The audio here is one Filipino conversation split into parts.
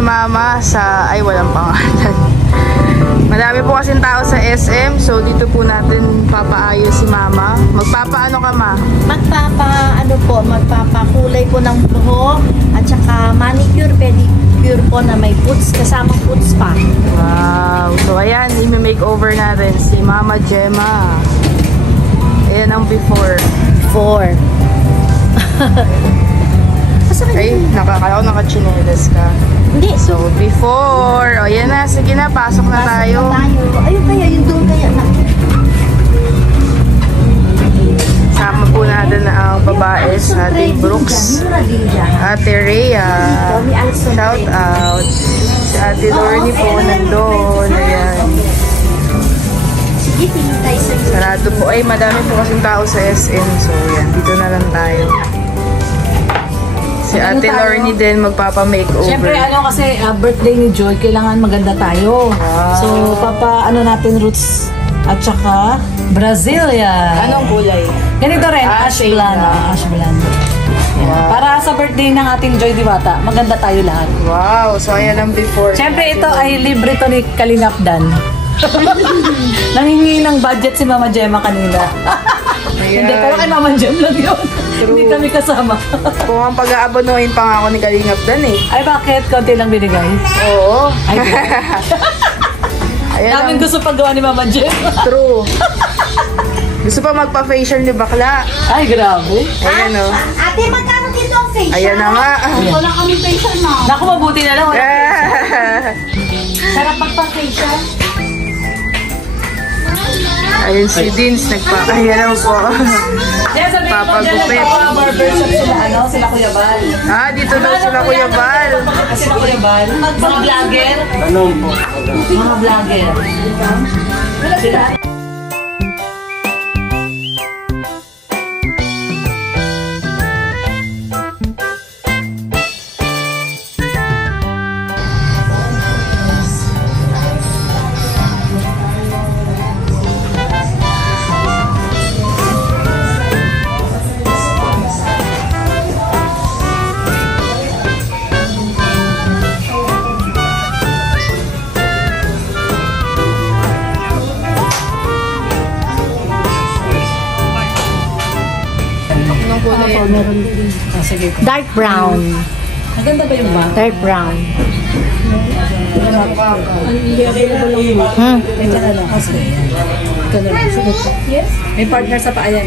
ni Mama sa... Ay, walang pangalan. Marami po kasing tao sa SM. So, dito po natin papaayos si Mama. Magpapaano ka, Ma? Magpapakulay po ng buhok. At saka manicure, pedicure po na may puts. Kasamang puts pa. Wow. So, ayan. I-makeover natin si Mama Gemma. Ayan ang before. Okay, nakakalaw, nakachinelas ka. Hindi. So, before. O, yan na. Sige na, pasok na tayo. Ayun kaya, yun doon kaya na. Sama po natin ang babae sa ating Brooks. Ate Rhea. Shout out. Si Ate Lorny po nandun. Ayan. Sarado po. Ay, madami po kasing tao sa SM. So, yan. Dito na lang tayo. Si Ate Lorny din magpapa-makeover. Siyempre, kasi birthday ni Joy, kailangan maganda tayo. Wow. So, natin roots at saka Brasilia. Anong kulay? Ganito rin, ash blonde. Ash blonde. Wow. Para sa birthday ng ating Joy Diwata, maganda tayo lahat. Wow, so ayan ang before. Siyempre, ito ay libre to ni Kalingap Dan. Nangingi ng budget si Mama Gemma kanina. Hindi, pero kay Mama Gem lang yun. Hindi kami kasama. Kung ang pag-aabonohin pa nga ako ni Kalingap Dan eh. Ay, bakit? Konti lang binigay? Oo. Ay, Ayan gusto paggawa ni Mama Gem. True. Gusto pa magpa-facial ni bakla. Ay, grabe. Ayan o. Ate, magkano dito ang facial? Ayan na nga. Wala kami facial na. Naku, mabuti na lang. Sarap magpa-facial. Ayun si Dins, nagpa-ayan po. Papagupit. Sila Kuya Bal. Dito daw sila Kuya Bal. Sila Kuya Bal. Mga vlogger. Ano po? Mga vlogger. Sila. Dark brown. Maganda ba yung bag? Dark brown. May partner sa paayan.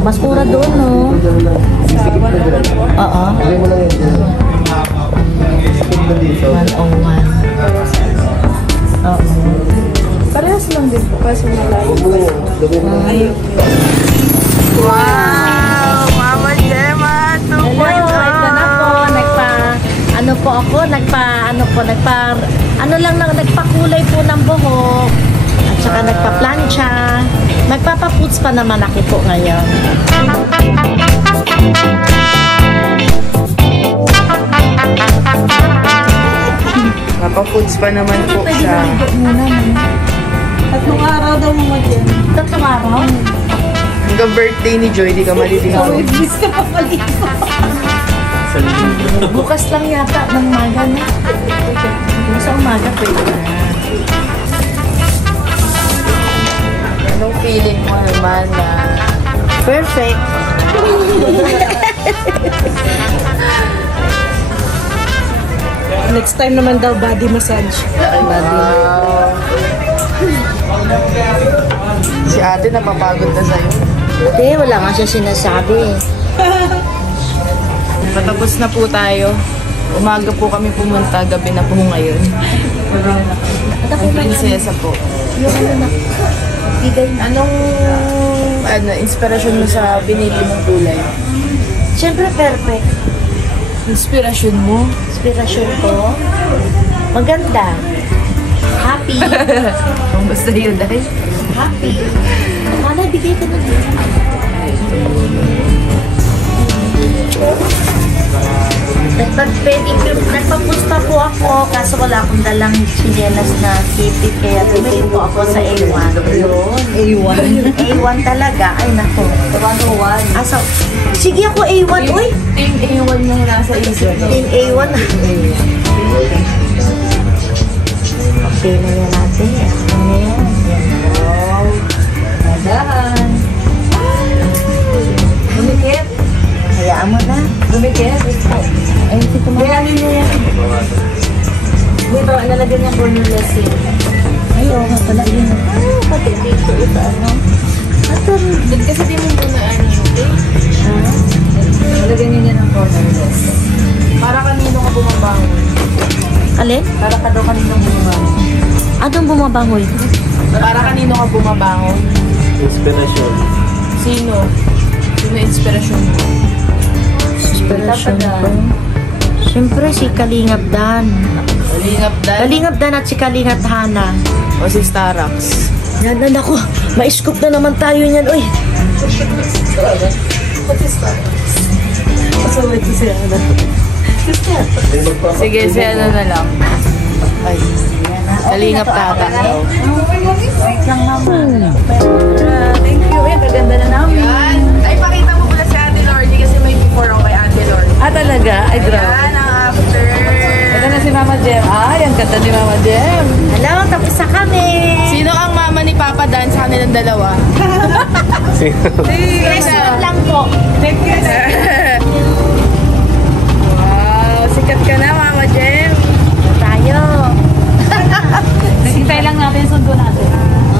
Mas mura doon, no? Oo. 101. Oo. Parehas lang din po kasi malayo. Wow! Mama Gemma 2.0! Hello, ito na po. Nagpakulay po ng buhok. At saka nagpa-plancha. Nagpapaputs pa naman ako po ngayon. Napa-foods pa naman po siya. Tatlong araw daw mo dyan. Tatlong araw? Hanggang birthday ni Joy, di ka maliligaw. Iblis ka pa palito. Bukas lang yata ng umaga na. Sa umaga pwede na. Anong feeling mo naman na Perfect. Next time naman daw body massage. wow. Si ate napapagod na sa'yo. Hindi, wala nga siya sinasabi. Patapos na po tayo. Umaga po kami pumunta, gabi na po ngayon. Prinsesa po. Yung ano na, bigay na. Anong inspirasyon mo sa binili mong kulay? Siyempre, perfect. Inspirasyon mo? Inspirasyon ko. Maganda. Happy. Ang basta yun dahil. Happy. Mana, bigay ka na din. Nagpapusta po ako kaso wala akong dalang chinelas na sipit kaya bumili po ako sa A1. A1. A1 talaga. Ay nako. 101. Asa, sige ako A1. Uy! Team A1 yung nasa isip mo. Team A1. Okay na yan natin. Ano na yan? Wow. Nadahan. Dumikit. Hayaan mo na. Dumikit. Ay, ito mo. Kaya ano niya yan? Dito, ilalagyan niya corners eh. Ay, oo nga pala yun. Pati dito ito ano. Ito rin. Kasi di mo muna ano yun. Ilalagyan niya ng corners. Para kanino ka bumabangon? Alin? Para ka daw kaninong bumabangon. Anong bumabangoy? Para kanino ka bumabangon? Inspirasyon. Sino? Sino inspirasyon mo? Inspiration ko. Siyempre si Kalingap Dan. Kalingap Dan? Kalingap Dan at si Kalingap Hana. O si Starax? Yan na ako. Ma-scoop na naman tayo niyan. Uy. Kasama ito siya. Sige, si ano na lang. Ay. Kalingap Tata. Wait lang naman. Thank you. Ay, kaganda na namin. Ay, pakita mo pala si Ate Lordy kasi may before ako kay Ate Lordy. Ah, talaga? Ay, grabe. Yan, ang after. Ito na si Mama Jem. Ay, ang ganda ni Mama Jem. Hello, tapos na kami. Sino ang mama ni Papa Dan sa kanilang dalawa? Restaurant lang po. Thank you. Wow, sikat ka na, Mama Jem. Tayo. Naghintay lang natin, sundo natin.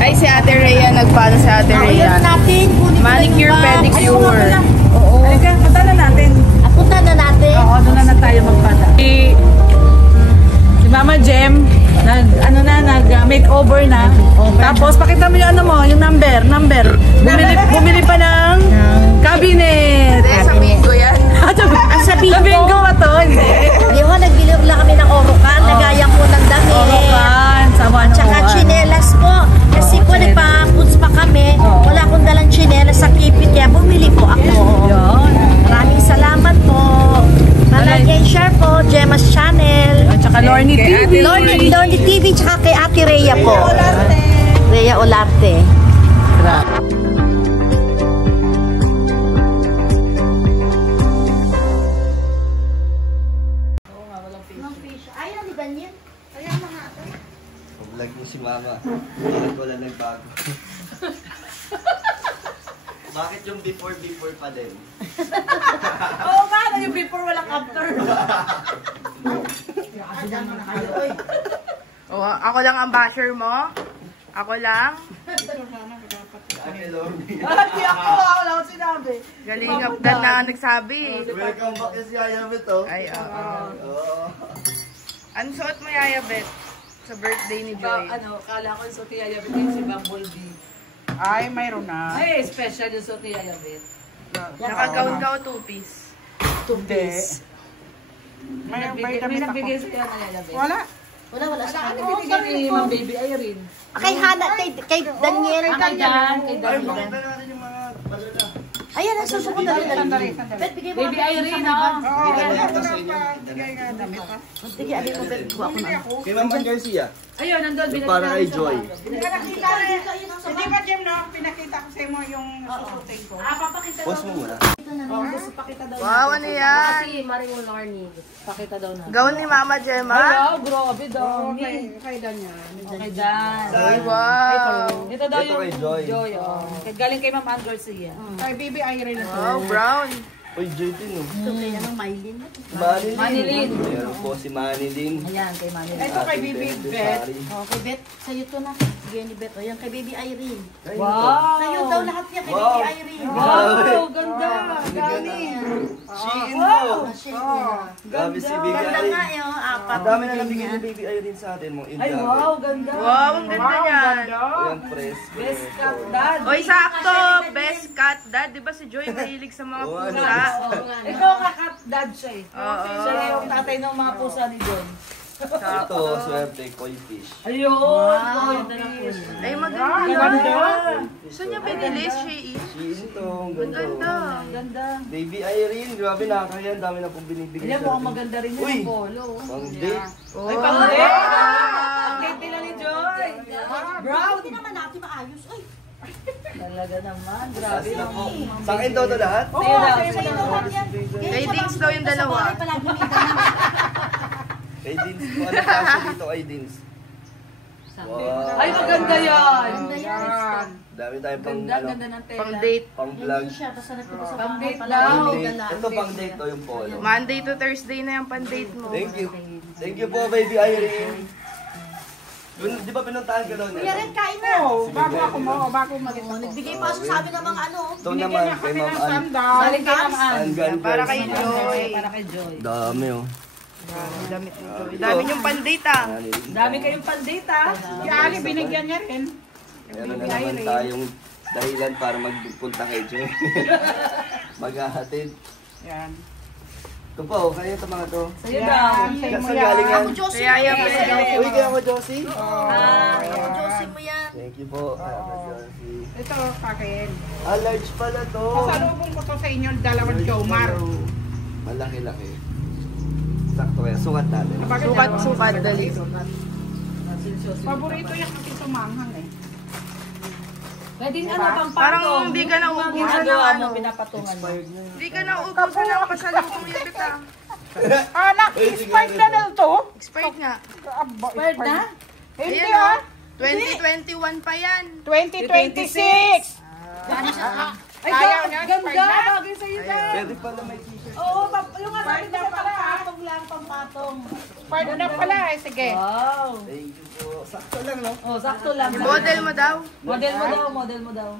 Ay, si Ate Rhea, nagpaano si Ate Ayun Rhea. natin. Kunin Manicure, pedicure. Oo. Halika, punta na natin. Punta na natin. Oo, doon na tayo magpada. Si Mama Jem, nag-makeover na. Tapos, pakita mo yung ano mo, yung number. Bumili pa ng cabinet. Hindi, sa bingo yan. Sa bingo? Sa bingo ba to? Hindi. Di ba, nagbili lang kami ng orokan. Nagaya ko ng damit. Orokan, sa 101. Tsaka chinelas po. Kasi po, nagpa-puts pa kami. Wala akong dalang chinelas sa kipit. Kaya bumili po ako. Yun. Maraming salamat po. Palike and share po. Gemma's Channel. At saka Lorny Kay TV. Lorny TV. Tsaka kay Ate Rhea po. Rhea Olarte. Ayaw ni Daniel. Ayaw na nga ito. Vlog mo si Mama. Bakit wala nagbago? Bakit yung before pa din? Oo nga, yung before walang after. O, ako lang ang basher mo. Ako lang. Ate Lordy. Hindi ako, wala akong sinabi. Galingap Dan na nagsabi. Welcome back kasi Yaya Bet, oh. Ay, oo. Oo. Ano suot mo, Yaya Bet? Sa birthday ni Joy. Kala ko yung suot ni Yaya Bet yung si Bumblebee. Ay, mayroon na. Ay, special yung suot ni Yaya Bet. Nakagaon ka o two-piece? Two-piece. May nagbigay sa'yo na Yaya Bet. Wala. Wala sa Ano binigay ni Ma'am Baby Irene? Kay Hana, kay Daniel. Kay Dan, kay Ay, Dan. makita natin yung mga balada. Ayan, ang susunod na rin. Bet, bigay mo. Baby Irene, oh. Kita na ito sa inyo. Sige, alin mo, bet ko ako na. Kay Ma'am Ann Garcia. Ayun, nandun. Yung para kay Joy. Hindi ba, Jem, no? Pinakita ko sa mo yung susutin ko. Post mo muna. Wow, ano yan? Maring Lorny. Pakita daw na. Gaon ni Mama Gemma. Wow, grabe daw. Kay Danya. Okay, Dan. Ay, wow. Ito daw Ito yung kay Joy. Joy, oh. Galing kay Ma'am Ann Garcia. Kay Baby Irene na to. Wow, brown. Uy, Joy din, oh. Ito kay ano, Mylin. Manilin. Meron po si Manilin. Ayan, kay Manila. Ito kay Baby Bet. Okay, bet, sa'yo to na. bigay ni Beto. Yan kay Baby Irene. Wow! Sa'yo daw lahat yan kay Wow. Baby Irene. Wow! Ganda! Shein po. Ganda Grabe si Baby nga Irene. yun. Apat. Ang dami na nabigyan ni Baby Irene sa atin, mga Ay, Indian. wow! Ganda! Wow, ang ganda niyan. Ayan, press. Best cut dad! Oy, sakto! Best cat dad. Di ba si Joy mahilig sa mga Oo, pusa? Ikaw nga cut dad siya eh. Oo. Siya yung tatay ng mga pusa ni John. Ito, swerte, koi fish. Ayun! Wow! Ganda ng pusa. Ay, maganda. Saan niya pinili? Shein? Shein to, ang Ang ganda. ganda. Ganda. Baby Irene, grabe nakakaya. Ang dami na pong binibigay Alam mo, sa ang atin. maganda rin Uy! yung polo. Pang date. Ay, pang-date! Ang date nila ni Joy! Brown! Hindi naman natin maayos. Ay, Talaga naman, grabe Sasa naman. po. Sa akin daw ito lahat? Sa'yo daw, sa'yo sa'yo daw daw. yan. Kay Dings daw yung dalawa. Sa bahay palagi may ganun. Kay Dins po. Ano kasi dito kay Dins? Wow. Ay, maganda yan! Ganda yan. Dami tayong pang, Ganda, ano, ganda ng tela. Pang date. pang vlog. Hindi siya. Basta nagpunta sa Pang bahay date palagi daw. may Date. gala. Ito pang date to yung polo. Monday to Thursday na yung pan-date mo. Thank you. Thank you po, Baby Irene. Di ba pinuntahan ka doon? Kuya Ren, kain na. Bago ako mo, bago mag-ito. Nagbigay pa sa sabi ng mga ano. Ito naman, kay Ma'am Ann. Sandal. Galing kay Ma'am Ann. Ann Para kay Garcia. Joy. Para kay Joy. Dami oh. Damit ni Joy. Dami yung pan-date ah. Dami kayong pan-date ah. Si Ali, binigyan niya rin. Meron na naman tayong dahilan para magpunta kay Joy. Maghahatid. Yan. Ito po, kaya ito mga to. Sa'yo daw. Sa'yo mo Saan yan. galing yan? Ako, Josie. Kaya yan, Ako, kaya Uy, kaya mo, Josie? Ako, Josie mo yan. Thank you po. Josie. Ito, kakin. Ah, large pala to. Pasalubong ko to sa inyo, dalawang Jomar. Malaki-laki. Sakto kaya. Sukat natin. Sukat, dali. Paborito yan kasi sumanghang eh. Pwedeng ano pang Parang patong. hindi ka nauubusan ng Ginagawa ano. mo, pinapatungan mo. Hindi ka nauubusan ng pasalubong yung bita. Anak, expired na na ito. Expired nga. Expired na? Hindi Ayan ah. oh. 2021 pa yan. 2026. Ay, Ayaw niya, ganda! expired na. Bagay sa'yo dad. Pwede pala may t-shirt. Oo, yung nga sabi ko sa pampatong lang, pampatong. Expired na pala eh. Sige. Wow! Thank you po. Sakto lang, no? Oh, sakto lang. Model mo daw. Model mo daw, model mo daw.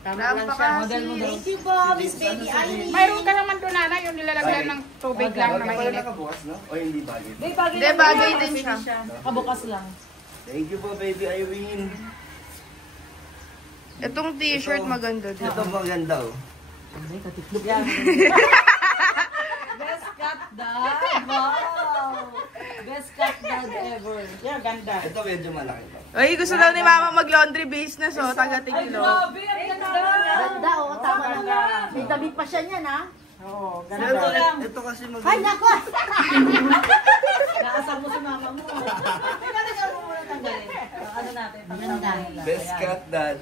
Tama ka. Model mo daw. Thank you po, Miss Baby Irene. Mayroon ka naman doon, Nana, yung nilalagyan ng tubig lang na Bagay pala mainit. nakabukas, no? O hindi bagay? Hindi, bagay Hindi, lang bagay yan. din siya. Kabukas lang. Thank you po, Baby Irene. Itong t-shirt maganda din. Ito maganda, oh. Yan. Best cut dad. Wow! Best cut dad ever. Yeah, ganda. Ito medyo malaki pa. Ay, gusto daw ni Mama mag-laundry business oh, taga-Tiglo. Grabe, ang ganda. Ganda, oh. Tama naman. May damit pa siya niyan, ha? Oo, Pero ganda. lang. ito kasi mag... Ay, naku! Nakasal mo si mama mo. Pinalagyan mo muna tanggalin. Ano natin? Ganda. Best cut, Dad.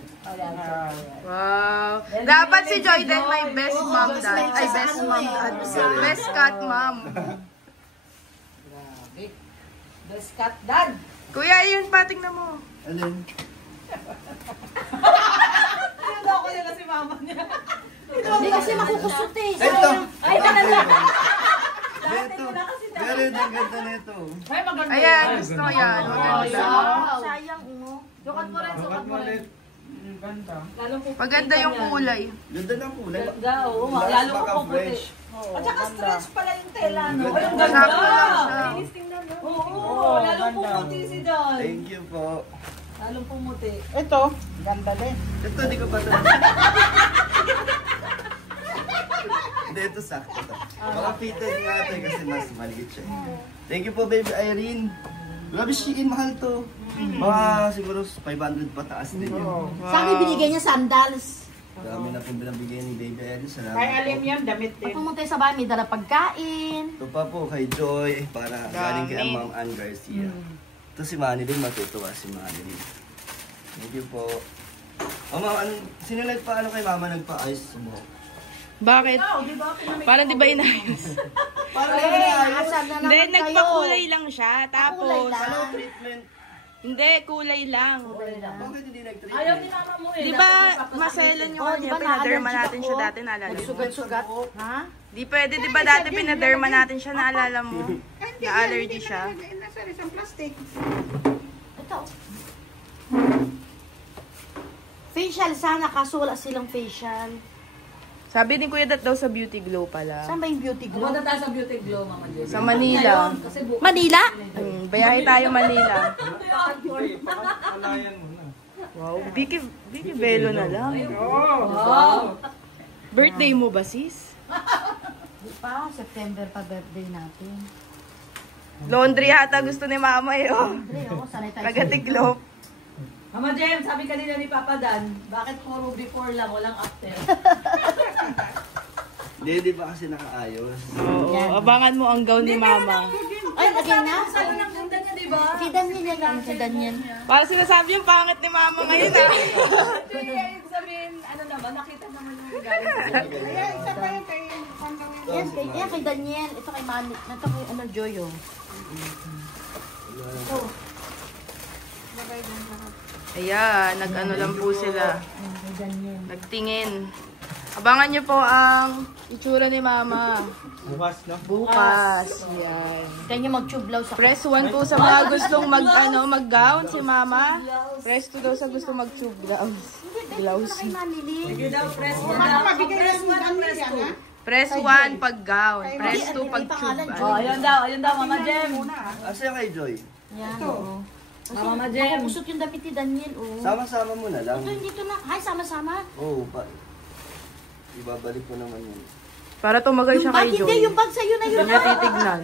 Wow. Dapat si Joy din may best mom dad. Ay, best mom dad. Best cat mom. Best cut dad. Kuya, yun pa, tingnan mo. Alin? Ano daw ko nila si mama niya? Hindi kasi makukusot eh. Ito! Ay, talaga. Ito! Meron ang ganda na ito. Ay, maganda. Ayan, gusto ko yan. Maganda. Sayang, uno. Sukat mo rin, sukat mo rin. Ganda. Lalong puputi Maganda yung kulay. Ganda ng kulay. Ganda, oo. Last Lalo baka ko puputi. fresh. At saka stretch pala yung tela, no? Ganda. Ay, ang ganda. Sakto lang siya. Linis tingnan, no? Oo, lalong pumuti si Don. Thank you po. Lalong pumuti. Ito, ganda din. Ito, di ko pa ito. Hindi, ito sakto to. Baka fitted nga ito eh, kasi mas maliit siya. Thank you po, Baby Irene. Grabe, Shein, mahal to. Mga siguro 500 pataas din yun. Sa akin binigay niya sandals. Dami na pong binabigyan ni Baby Irene. Salamat Kay Alim po. yan, damit Pag din. pumunta sa bahay, may dala pagkain. Ito pa po kay Joy para galing kay Ma'am Ann Garcia. Ito si Manny din, matutuwa si Manny din. Thank you po. Oh, Ma'am Ann, sino nagpaano kay Mama nagpa-ayos sa buhok? Bakit? Parang di ba inayos? Parang Asar na Hindi, naman kayo. nagpakulay lang siya. Kulay Tapos, lang. treatment. hindi, kulay lang. Bakit hindi nag-treatment? Ayaw ni mama mo eh. Di ba, maselan yung Oh, kanya, di ba, pinaderma na-allergic natin siya ako? dati, naalala mo? Sugat-sugat. Ha? Di pwede, di ba dati pinaderma natin siya, naalala mo? Na-allergy siya. Nasa isang plastic. Ito. facial sana, kaso wala silang facial. Sabi ni Kuya Dat daw sa Beauty Glow pala. Saan ba yung beauty glow? Pumunta tayo sa Beauty Glow, Mama Jen. Sa Manila. Kasi bukas. Manila? Bayahe tayo Manila. Wow, Vicky Velo na lang. Wow. Birthday mo ba, sis? Di pa, September pa birthday natin. Laundry ata gusto ni Mama eh. Oh. Pre, ako, sanay tayo. Tagatiklop. Mama Jem, sabi kanina ni Papa Dan, bakit puro before lang, walang after? Hindi ba kasi nakaayos? Oo, abangan mo ang gown ni Mama. Ay, lagay na. Salo ng ganda niya, di ba? Si Daniel yan lang, si Daniel. Para sinasabi yung pangit ni Mama ngayon ah. Hindi, ibig sabihin, ano naman, nakita naman yung galing sa Kaya isa pa yung kay Sandawin. Yan, kay Daniel. Ito kay Mami. Ito kay Joy, oh. Ayan, nag-ano lang po sila. Kay Daniel. Nagtingin. Abangan nyo po ang itsura ni Mama. Bukas, no? Bukas. Ayan. Kanya mag-tublaw sa... Press 1 po sa mga gustong mag-gown si Mama. Press 2 daw sa gusto mag-tube blouse. Blouse. Kay Mami Lee. daw, press mo Mabigay press lang mo yung press yan, two. ha? Press 1 pag gown. Press 2 pag tube. Oh, ayun daw, Mama Jem. Asa yung kay Joy? Yan, oo. Mama Jem. Usot yung damit ni Daniel, oh. Sama-sama mo na lang. Ito, dito na. Hay, sama-sama. Oo, ibabalik ko naman yun. Para tumagal siya kay Hindi, Joy. yung bag sa'yo na yun. Kanya titignan.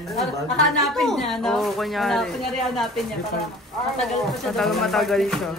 Hanapin niya, no? Oo, kunyari. Hanapin niya siya para matagal pa siya. Matagal siya.